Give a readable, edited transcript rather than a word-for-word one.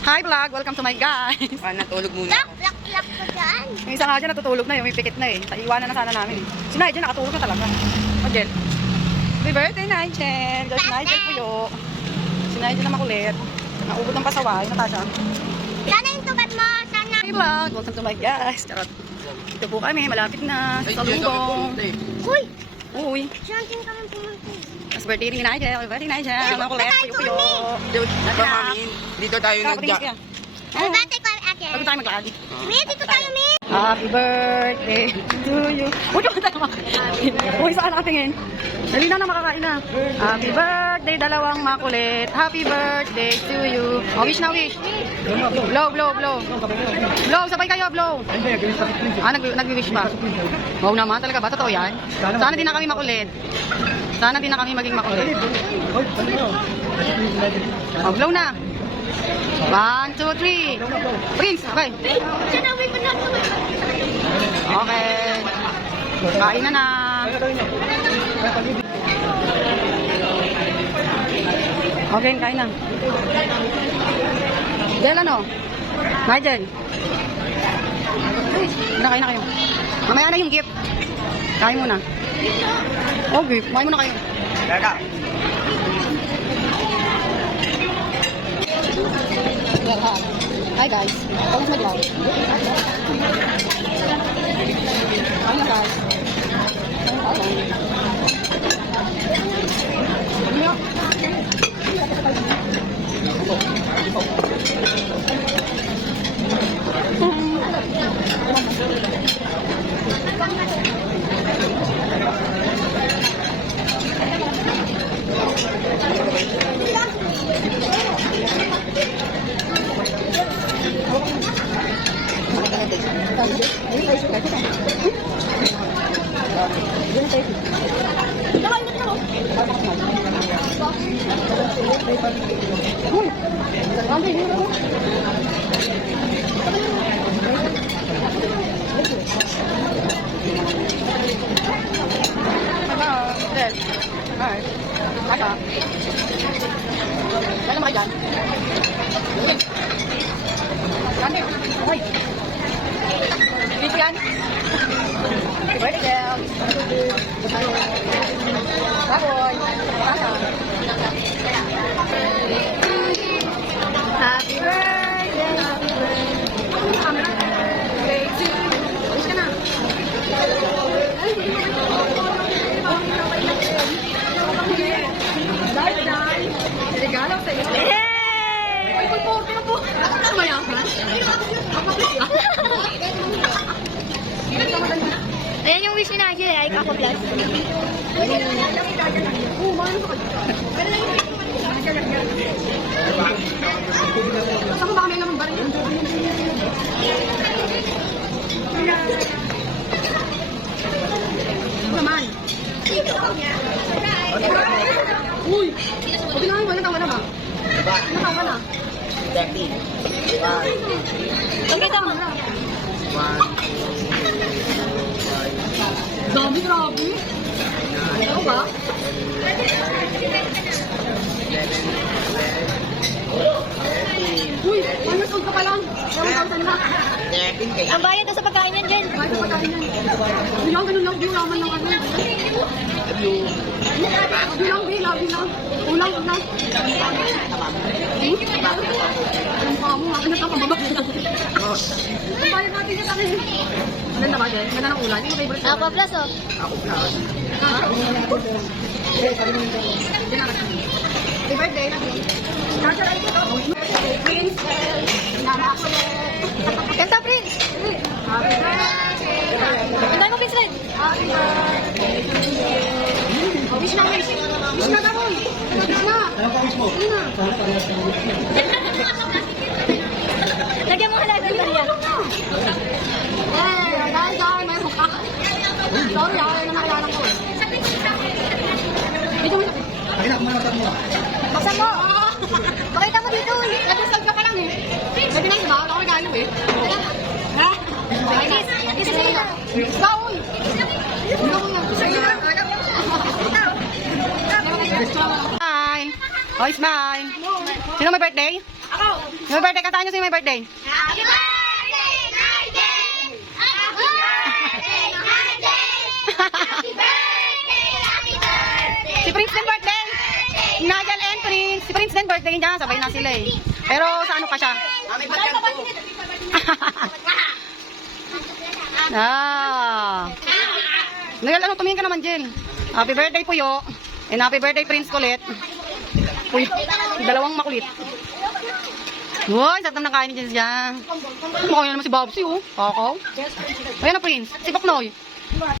Hi vlog, welcome to my guys. Natulog muna ako. Lak ko dyan. Yung isa nga dyan natutulog na, yung may pikit na eh. Iwanan na sana namin eh. Si Nigel nakatulog na talaga. Nigel. Happy birthday Nigel. There's Nigel po yo. Si Nigel na makulit. Naubod ng pasaway, Natasha. Sana yung tugat mo. Sana. Hi vlog, welcome to my guys. Charot. Ito po kami, malapit na sa Salubong. Uy! Uy. Saan din kami pumunta? Happy birthday ni Nigel. Happy birthday Nigel. Makulit. Puyo puyo. Mami, dito tayo nagja. Happy birthday ko, ate. Bago tayo maglakad. Mi, dito tayo, Mi. Happy birthday to you. Huwag naman tayo makakain. Uy, saan nakatingin? Dali na makakain na. Happy birthday, dalawang makulit. Happy birthday to you. Oh, wish na, wish. Blow, blow, blow. Blow, sabay kayo, blow. Nag-wish pa. Wow naman, talaga ba? Totoo yan? Sana din na kami makulit. Sana din na kami maging makulit. Oh, blow na. 1, 2, 3. Prince, okay. Okay. Kain na na. Okay, kain na. Del, ano? Nigel. Kain na kayo. Mamaya na yung gift. Kain muna. Oh, gift. Kain muna kayo. Kaka. Hi guys. Kamusta mag-vlog? Hi guys. Happy birthday, happy birthday to you. Wish ka na. Regalo sa'yo. Yay! Ay, pagporte na po. Ako na mayaman. Ako siya. Ayan yung wish ni Nigel, ay ako plus. Saan ba kami naman ba rin? Naman. Uy! Huwag na kayo, natawa na ba? Natawa na. 30. Pagkita mo. Dami, grabe. Ako ba? Uy, 1 years old ka pa lang. 1,000 na. 13 kaya. Ang bayad na sa pagkain yan, Jen. Bakit pa tayo yan? Bilang, ganun lang, bilang naman ng ano. Bilang, bilang. Ulang, ulang. Ang pamo, ano ka, mababa. Ang bayad natin yan, takin. Ano na ba, Jen? Ganda ng ulan. Yung favorite Ako plus, oh. Ako plus. Happy birthday. Kaka rin ito. Prince. Nama ako. Kanta, Prince. Happy birthday. Kanta mo, Prince, Red. Happy birthday to you. Wish na, wish. Wish na ka, boy. Wish na. Ano ka wish mo? Lagyan mo halaga ng barya. Dahil dahil may mukha. Sorry, ayaw na nakilala ko. Dito mo. Baksan mo. Pakita mo dito, eh. Nag-usag ka pa lang eh. Sabi na iba, ako regalo eh. Ha? Kiss sa'yo. Isda, uy. Hi. Oh, smile. Sino may birthday? Ako. May birthday, kataan nyo sa'yo may birthday. Happy birthday, Nigel! Happy birthday, Nigel! Happy birthday, happy birthday! Si Prince din birthday. Nigel and Prince. Si Prince din birthday niya. Sabay na sila eh. Pero sa ano pa siya? Mami, ba't yan to? Nagel, ano, tumingin ka naman, Jill. Happy birthday, Puyo. And happy birthday, Prince Kulit. Puyo, dalawang makulit. Uy, sarap ng kain ni Jill dyan. Mukha naman si Babsi, oh. Kakaw. Ayan na, Prince. Si Paknoy.